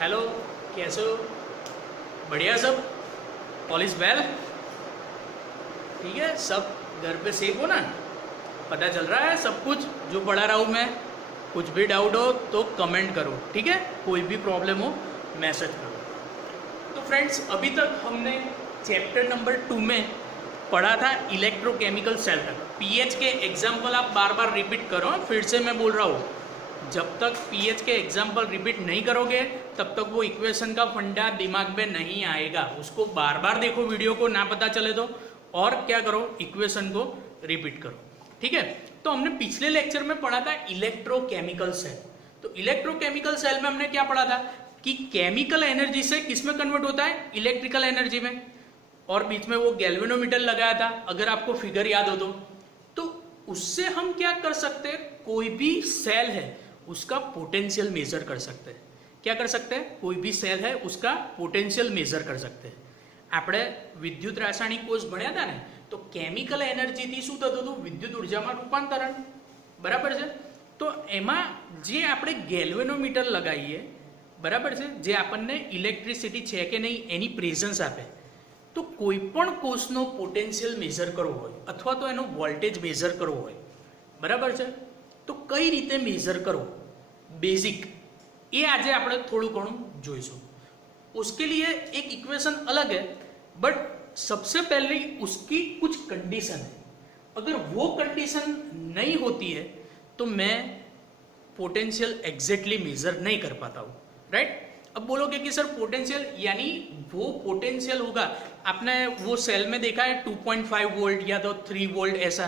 Hello, कैसे हो? बढ़िया सब? All is well? ठीक है, सब घर पे सेफ हो ना? पता चल रहा है सब कुछ जो पढ़ा रहा हूँ मैं? कुछ भी डाउट हो तो कमेंट करो, ठीक है? कोई भी प्रॉब्लम हो मैसेज करो। तो फ्रेंड्स, अभी तक हमने चैप्टर नंबर 2 में पढ़ा था इलेक्ट्रोकेमिकल सेल तक। पीएच के एग्जाम्पल आप बार बार रिपीट करो, फिर से मैं बोल रहा हूँ, जब तक पीएच के एग्जाम्पल रिपीट नहीं करोगे तब तक वो इक्वेशन का फंडा दिमाग में नहीं आएगा। उसको बार बार देखो वीडियो को, ना पता चले तो, और क्या करो, इक्वेशन को रिपीट करो, ठीक है? तो हमने पिछले लेक्चर में पढ़ा था इलेक्ट्रोकेमिकल सेल। तो इलेक्ट्रोकेमिकल सेल में हमने क्या पढ़ा था कि केमिकल एनर्जी से किसमें कन्वर्ट होता है? इलेक्ट्रिकल एनर्जी में। और बीच में वो गैल्वेनोमीटर लगाया था, अगर आपको फिगर याद हो तो उससे हम क्या कर सकते हैं? कोई भी सेल है उसका पोटेंशियल मेजर कर सकते हैं। क्या कर सकते हैं? कोई भी सेल है उसका पोटेंशियल मेजर कर सकते हैं। આપણે વિદ્યુત રાસાયણિક કોર્સ ભણ્યા હતા ને, તો કેમિકલ એનર્જીથી શું થતું હતું? વિદ્યુત ઉર્જામાં રૂપાંતરણ, બરાબર છે? તો એમાં જે આપણે ગેલ્વેનોમીટર લગાવીએ, બરાબર છે, જે આપણને ઇલેક્ટ્રિસિટી છે કે નહીં એની પ્રેઝન્સ આપે, તો કોઈ પણ કોષનો પોટેન્શિયલ મેજર કરવો હોય અથવા તો એનો વોલ્ટેજ મેજર કરવો હોય, બરાબર છે, તો કઈ રીતે મેજર કરવો, બેઝિક, એ આજે આપણે થોડું ઘણું જોઈશું। उसके लिए एक इक्वेशन अलग है, बट सबसे पहले उसकी कुछ कंडीशन है। अगर वो कंडीशन नहीं होती है तो मैं पोटेंशियल एग्जैक्टली मेजर नहीं कर पाता हूँ, राइट? अब बोलोगे कि सर पोटेंशियल यानी वो पोटेंशियल होगा, आपने वो सेल में देखा है 2.5 वोल्ट या तो 3 वोल्ट ऐसा,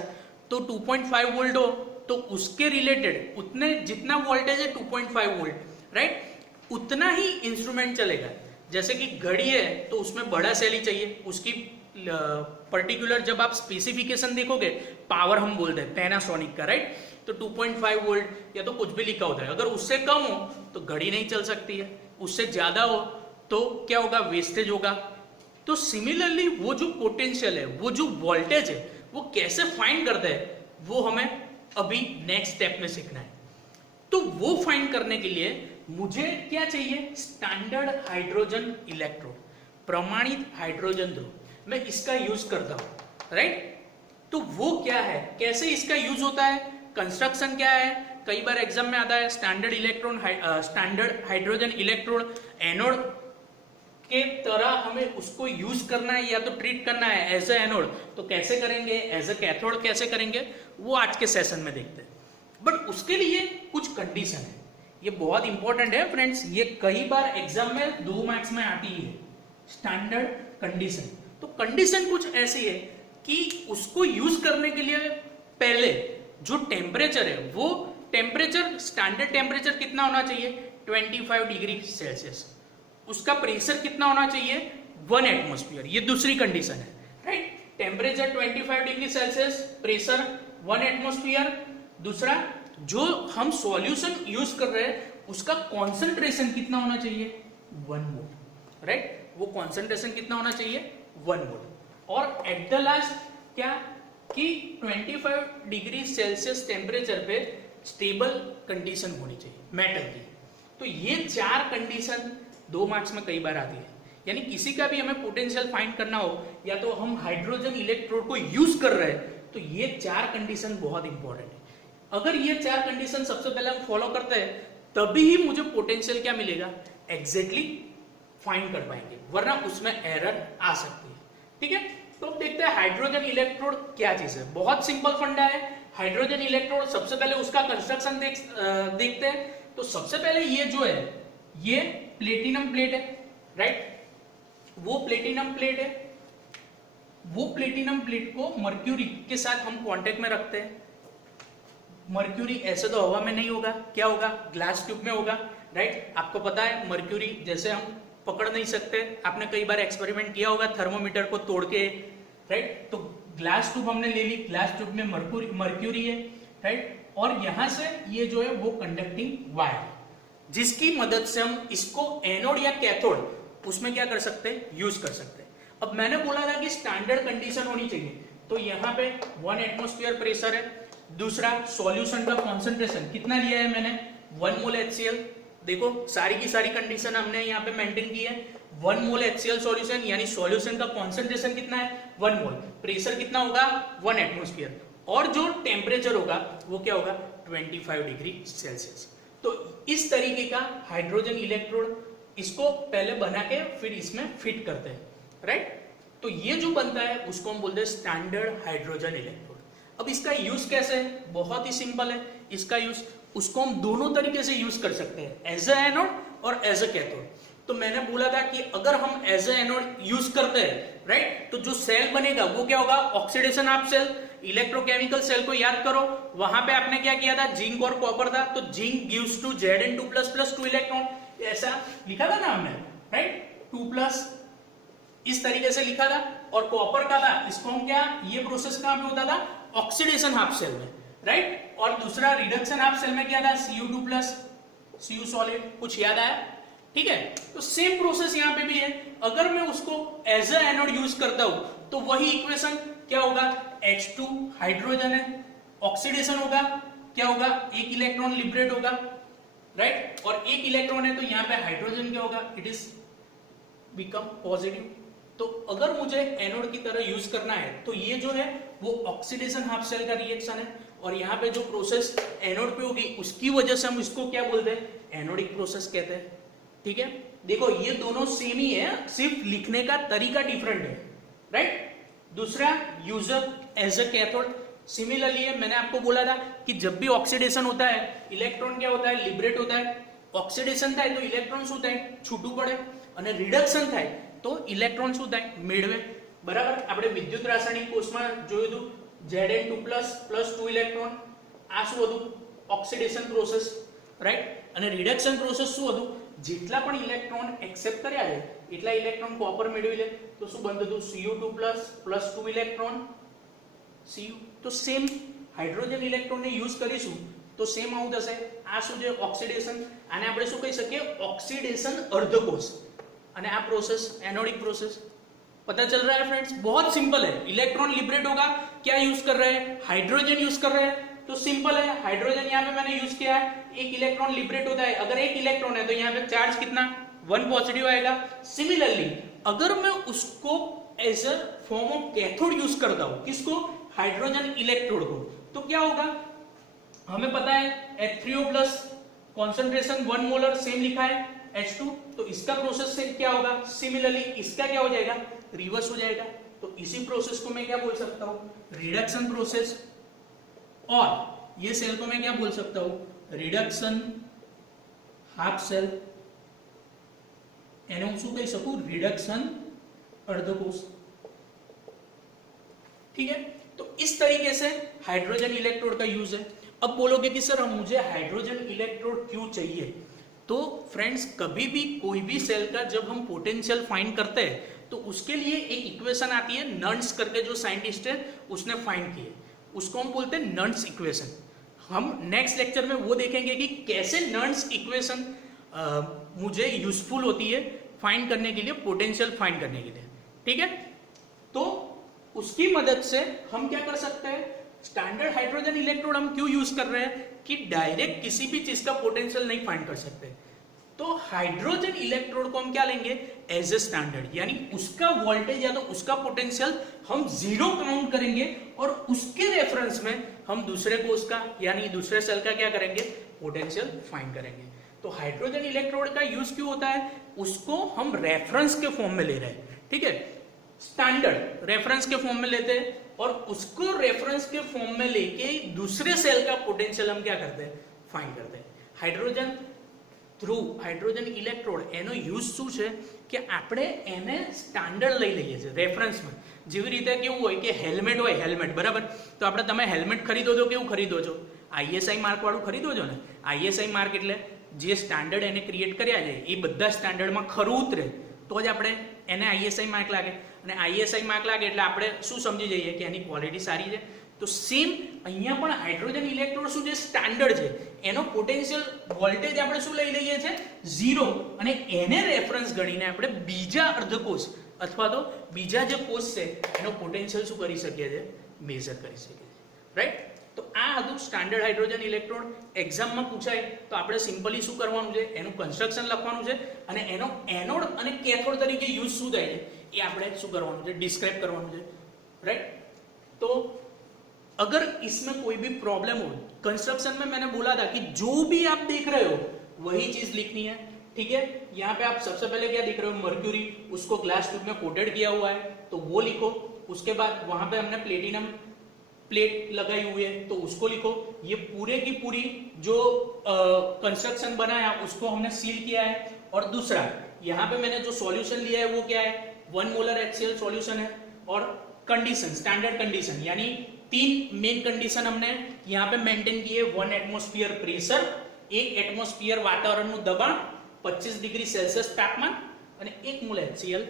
तो 2.5 वोल्ट हो तो उसके रिलेटेड उतने जितना वोल्टेज है 2.5 वोल्ट, राइट, उतना ही इंस्ट्रूमेंट चलेगा। जैसे कि घड़ी है तो उसमें बड़ा सेल ही चाहिए, उसकी पर्टिकुलर जब आप स्पेसिफिकेशन देखोगे, पावर हम बोलते हैं पैनासोनिक का, राइट, तो 2.5 वोल्ट या तो कुछ भी लिखा होता है। अगर उससे कम हो तो घड़ी नहीं चल सकती है, उससे ज्यादा हो तो क्या होगा? वेस्टेज होगा। तो सिमिलरली वो जो पोटेंशियल है, वो जो वोल्टेज है, वो कैसे फाइंड करते हैं, वो हमें अभी नेक्स्ट स्टेप में सीखना है। तो वो फाइंड करने के लिए मुझे क्या चाहिए? स्टैंडर्ड हाइड्रोजन इलेक्ट्रोड, प्रमाणित हाइड्रोजन ध्रुव। मैं इसका यूज करता हूं, राइट? तो वो क्या है, कैसे इसका यूज होता है, कंस्ट्रक्शन क्या है? कई बार एग्जाम में आता है standard electron, standard hydrogen electrode anode के तरह हमें उसको यूज करना है या तो ट्रीट करना है एज ए एनोड, तो कैसे करेंगे, एज ए कैथोड कैसे करेंगे, वो आज के सेशन में देखते हैं। बट उसके लिए कुछ कंडीशन है, ये बहुत इंपॉर्टेंट है फ्रेंड्स, ये कई बार एग्जाम में 2 मार्क्स में आती है। स्टैंडर्ड कंडीशन, तो कंडीशन कुछ ऐसी है कि उसको यूज करने के लिए पहले जो टेम्परेचर है, वो टेम्परेचर, स्टैंडर्ड टेम्परेचर कितना होना चाहिए? 25 डिग्री सेल्सियस। उसका प्रेशर कितना होना चाहिए? 1 एटमॉस्फेयर। ये दूसरी कंडीशन है, right? Temperature 25 degree Celsius, pressure 1 atmosphere. दूसरा, जो हम सॉल्यूशन यूज कर रहे हैं उसका कॉन्सेंट्रेशन कितना होना चाहिए? 1 मोल, राइट? वो कॉन्सेंट्रेशन कितना होना चाहिए? 1 मोल। और एट द लास्ट क्या कि 25 डिग्री सेल्सियस टेम्परेचर पे स्टेबल कंडीशन होनी चाहिए मेटल की। तो ये 4 कंडीशन 2 मार्क्स में कई बार आती है। यानी किसी का भी हमें पोटेंशियल फाइंड करना हो या तो हम हाइड्रोजन इलेक्ट्रोड को यूज कर रहे हैं, तो ये 4 कंडीशन बहुत इंपॉर्टेंट है। अगर ये 4 कंडीशन सबसे पहले हम फॉलो करते हैं तभी ही मुझे पोटेंशियल क्या मिलेगा? एग्जैक्टली फाइंड कर पाएंगे, वरना उसमें एरर आ सकती है, ठीक है? तो अब देखते हैं हाइड्रोजन इलेक्ट्रोड क्या चीज है। बहुत सिंपल फंडा है हाइड्रोजन इलेक्ट्रोड। सबसे पहले उसका कंस्ट्रक्शन देखते हैं। तो सबसे पहले ये जो है, ये प्लेटिनम प्लेट है, राइट? वो प्लेटिनम प्लेट है, वो प्लेटिनम प्लेट को मर्क्यूरी के साथ हम कांटेक्ट में रखते हैं। मर्क्यूरी ऐसे तो हवा में नहीं होगा, क्या होगा? ग्लास ट्यूब में होगा, राइट? आपको पता है मर्क्यूरी जैसे हम पकड़ नहीं सकते, आपने कई बार एक्सपेरिमेंट किया होगा थर्मोमीटर को तोड़ के, राइट? तो ग्लास ट्यूब हमने ले ली, ग्लास ट्यूब में मर्क्यूरी है, राइट? और यहां से ये जो है वो कंडक्टिंग वायर, जिसकी मदद से हम इसको एनोड या कैथोड उसमें क्या कर सकते हैं? यूज कर सकते हैं। अब मैंने बोला था कि स्टैंडर्ड कंडीशन होनी चाहिए, तो यहाँ पे 1 एटमॉस्फेयर प्रेशर है। दूसरा, सॉल्यूशन का कॉन्सेंट्रेशन कितना लिया है मैंने? 1 मोल HCl, देखो सारी की सारी कंडीशन हमने यहाँ पे मेंटेन की है। 1 मोल HCl सॉल्यूशन यानी सॉल्यूशन का कॉन्सेंट्रेशन कितना है 1 मोल, प्रेशर कितना होगा 1 एटमॉस्फेयर, और जो टेम्परेचर होगा वो क्या होगा 25 डिग्री सेल्सियस। तो इस तरीके का हाइड्रोजन इलेक्ट्रोड, इसको पहले बना के फिर इसमें फिट करते हैं, राइट। तो ये जो बनता है उसको हम बोलते हैं स्टैंडर्ड हाइड्रोजन इलेक्ट्रोड। अब इसका यूज कैसे है, बहुत ही सिंपल है इसका यूज। उसको हम दोनों तरीके से यूज कर सकते हैं, एज अ एनोड और एज अ कैथोड। तो मैंने बोला था कि अगर हम एज अ एनोड यूज करते हैं, राइट, तो जो सेल बनेगा वो क्या होगा oxidation half cell. Electrochemical cell को याद करो, वहां पे आपने क्या किया था, जिंक और कॉपर था, तो zinc gives to Zn2++ 2 electron, ऐसा लिखा था ना हमने, राइट, 2+ इस तरीके से लिखा था। और कॉपर का था, इसको हम क्या, ये प्रोसेस कहां पे होता था ऑक्सीडेशन हाफ सेल में, राइट। और दूसरा रिडक्शन हाफ सेल में क्या था Cu2+, Cu सॉलिड, कुछ याद आया, ठीक है। तो सेम प्रोसेस यहां पे भी है। अगर मैं उसको एज अ एनोड यूज करता हूं तो वही इक्वेशन क्या होगा, H2 हाइड्रोजन है, ऑक्सीडेशन होगा, क्या होगा, एक इलेक्ट्रॉन लिबरेट होगा, राइट, और एक इलेक्ट्रॉन है तो यहाँ पे हाइड्रोजन क्या होगा, इट इज बिकम पॉजिटिव। तो अगर मुझे एनोड की तरह यूज करना है तो ये जो है वो ऑक्सीडेशन हाफ सेल का रिएक्शन है, और यहाँ पे जो प्रोसेस एनोड पे होगी उसकी वजह से हम इसको क्या बोलते हैं, एनोडिक प्रोसेस कहते हैं, ठीक है। देखो ये दोनों सेम ही है, सिर्फ लिखने का तरीका डिफरेंट है, राइट। दूसरा user as a cathode, similarly है, मैंने आपको बोला था कि जब भी ऑक्सीडेशन होता है इलेक्ट्रॉन क्या होता है, लिबरेट होता है। ऑक्सीडेशन થાય તો ઇલેક્ટ્રોન શું થાય, છૂટું પડે, અને રિડક્શન થાય તો ઇલેક્ટ્રોન શું થાય, મેળવે, બરાબર। આપણે વિદ્યુત રાસાયણિક કોષમાં જોયું હતું Zn2++ 2 ઇલેક્ટ્રોન, આ શું હતું ઓક્સિડેશન પ્રોસેસ, રાઈટ। અને રિડક્શન પ્રોસેસ શું હતું, જેટલા પણ ઇલેક્ટ્રોન એક્સેપ્ટ કર્યા છે એટલા ઇલેક્ટ્રોન કોપર મેળવી લે, તો શું બનતું હતું Cu2+ + 2 ઇલેક્ટ્રોન Cu। તો સેમ હાઇડ્રોજન ઇલેક્ટ્રોન ને યુઝ કરીશું તો સેમ આવું થશે। આ શું છે ઓક્સિડેશન, આને આપણે શું કહી શકીએ ઓક્સિડેશન अर्धकोश, અને આ प्रोसेस एनोडिक प्रोसेस। पता चल रहा है फ्रेंड्स, बहुत सिंपल है। इलेक्ट्रॉन लिबरेट होगा, क्या यूज कर रहे हैं, हाइड्रोजन यूज कर रहे हैं, तो सिंपल है। हाइड्रोजन यहाँ पे मैंने यूज किया है, एक इलेक्ट्रॉन लिबरेट होता है, अगर एक इलेक्ट्रॉन है तो यहाँ पे चार्ज कितना 1 पॉजिटिव आएगा। सिमिलरली अगर मैं उसको as a form of cathode use करता हूं, किसको, हाइड्रोजन इलेक्ट्रोड को, तो क्या होगा, हमें पता है H3O+ कॉन्सेंट्रेशन 1 मोलर, सेम लिखा है H2, तो इसका प्रोसेस से क्या होगा, सिमिलरली इसका क्या हो जाएगा, रिवर्स हो जाएगा। तो इसी प्रोसेस को मैं क्या बोल सकता हूं, रिडक्शन प्रोसेस, और ये सेल को मैं क्या बोल सकता हूं, रिडक्शन हाफ सेल, એને હું શું કહી શકું, रिडक्शन अर्धकोश, ठीक है। तो इस तरीके से हाइड्रोजन इलेक्ट्रोड का यूज है। अब बोलोगे कि सर मुझे हाइड्रोजन इलेक्ट्रोड क्यों चाहिए, तो फ्रेंड्स कभी भी कोई भी सेल का जब हम पोटेंशियल फाइंड करते हैं तो उसके लिए एक इक्वेशन आती है, नर्न्स करके जो साइंटिस्ट है उसने फाइंड की है, उसको हम बोलते हैं नर्न्स इक्वेशन। हम नेक्स्ट लेक्चर में वो देखेंगे कि कैसे नर्न्स इक्वेशन मुझे यूजफुल होती है फाइंड करने के लिए, पोटेंशियल फाइंड करने के लिए, ठीक है। तो उसकी मदद से हम क्या कर सकते हैं, स्टैंडर्ड हाइड्रोजन इलेक्ट्रोड हम क्यों यूज कर रहे हैं कि डायरेक्ट किसी भी चीज का पोटेंशियल नहीं फाइंड कर सकते, तो हाइड्रोजन इलेक्ट्रोड को हम क्या लेंगे एज ए स्टैंडर्ड, यानी उसका वोल्टेज या तो उसका पोटेंशियल हम 0 काउंट करेंगे और उसके रेफरेंस में हम दूसरे कोष का यानी दूसरे सेल का क्या करेंगे, पोटेंशियल फाइंड करेंगे। तो हाइड्रोजन इलेक्ट्रोड का यूज क्यों होता है, उसको हम रेफरेंस के फॉर्म में ले रहे हैं, ठीक है, स्टैंडर्ड रेफरेंस के फॉर्म में लेते हैं, और उसको रेफरेंस के फॉर्म में लेके दूसरे सेल का पोटेंशियल हम क्या करते हैं, फाइंड करते हैं। हाइड्रोजन થ્રુ હાઇડ્રોજન ઇલેક્ટ્રોડ એનો યુઝ શું છે કે આપણે એને સ્ટાન્ડર્ડ લઈ લઈએ છીએ રેફરન્સમાં। જેવી રીતે કેવું હોય કે હેલ્મેટ હોય, હેલ્મેટ બરાબર, તો આપણે તમે હેલ્મેટ ખરીદો છો કેવું ખરીદો છો, ISI માર્ક વાળું ખરીદો છો ને। ISI માર્ક એટલે જે સ્ટાન્ડર્ડ એને ક્રિએટ કર્યા છે એ બધા સ્ટાન્ડર્ડમાં ખરું ઉતરે તો જ આપણે એને ISI માર્ક લાગે, અને ISI માર્ક લાગે એટલે આપણે શું સમજી જઈએ કે એની ક્વોલિટી સારી છે। તો સેમ અહીંયા પણ હાઇડ્રોજન ઇલેક્ટ્રોડ શું છે, સ્ટાન્ડર્ડ છે, એનો પોટેન્શિયલ વોલ્ટેજ આપણે શું લઈ લઈએ છીએ 0, અને એને રેફરન્સ ગણીને આપણે બીજા અર્ધકોષ અથવા તો બીજા જે કોષ છે એનો પોટેન્શિયલ શું કરી શકીએ છીએ, મેઝર કરી શકીએ છીએ, રાઈટ। તો આ હતું સ્ટાન્ડર્ડ હાઇડ્રોજન ઇલેક્ટ્રોડ. એક્ઝામમાં પૂછાય તો આપણે સિમ્પલી શું કરવાનું છે, એનું કન્સ્ટ્રક્શન લખવાનું છે અને એનો એનોડ અને કેથોડ તરીકે યુઝ શું થાય છે એ આપણે શું કરવાનું છે, ડિસ્ક્રાઇબ કરવાનું છે, राइट. तो अगर इसमें कोई भी प्रॉब्लम हो, कंस्ट्रक्शन में मैंने बोला था कि जो भी आप देख रहे हो वही चीज लिखनी है, ठीक है. यहाँ पे आप सबसे पहले क्या देख रहे हो, मर्क्यूरी, उसको ग्लास ट्यूब में कोटेड किया हुआ है तो वो लिखो. उसके बाद वहां पे हमने प्लेटिनम प्लेट लगाई हुई है तो उसको लिखो. ये पूरे की पूरी जो कंस्ट्रक्शन बनाया उसको हमने सील किया है. और दूसरा यहाँ पे मैंने जो सॉल्यूशन लिया है वो क्या है, 1 मोलर HCl सॉल्यूशन है. और कंडीशन, स्टैंडर्ड कंडीशन यानी 3 मेन कंडीशन हमने यहाँ पे मेंटेन किए. 1 एटमोस्फियर प्रेशर, 1 एटमोस्फियर वातावरणનું દબાણ, 25 ડિગ્રી સેલ્સિયસ તાપમાન અને 1 મોલ HCl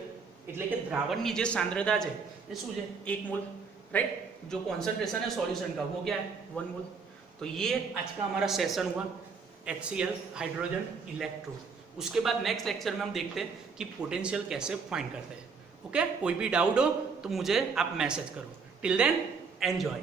એટલે કે દ્રાવણની જે સાંદ્રતા છે એ શું છે, 1 મોલ, राइट. जो कॉन्सेंट्रेशन है सॉल्यूशन का वो क्या है, 1 मोल. तो ये आज का हमारा सेशन हुआ HCl हाइड्रोजन इलेक्ट्रोड. उसके बाद नेक्स्ट लेक्चर में हम देखते हैं कि पोटेंशियल कैसे फाइंड करते हैं. ओके, कोई भी डाउट हो तो मुझे आप मैसेज करो. Till then enjoy.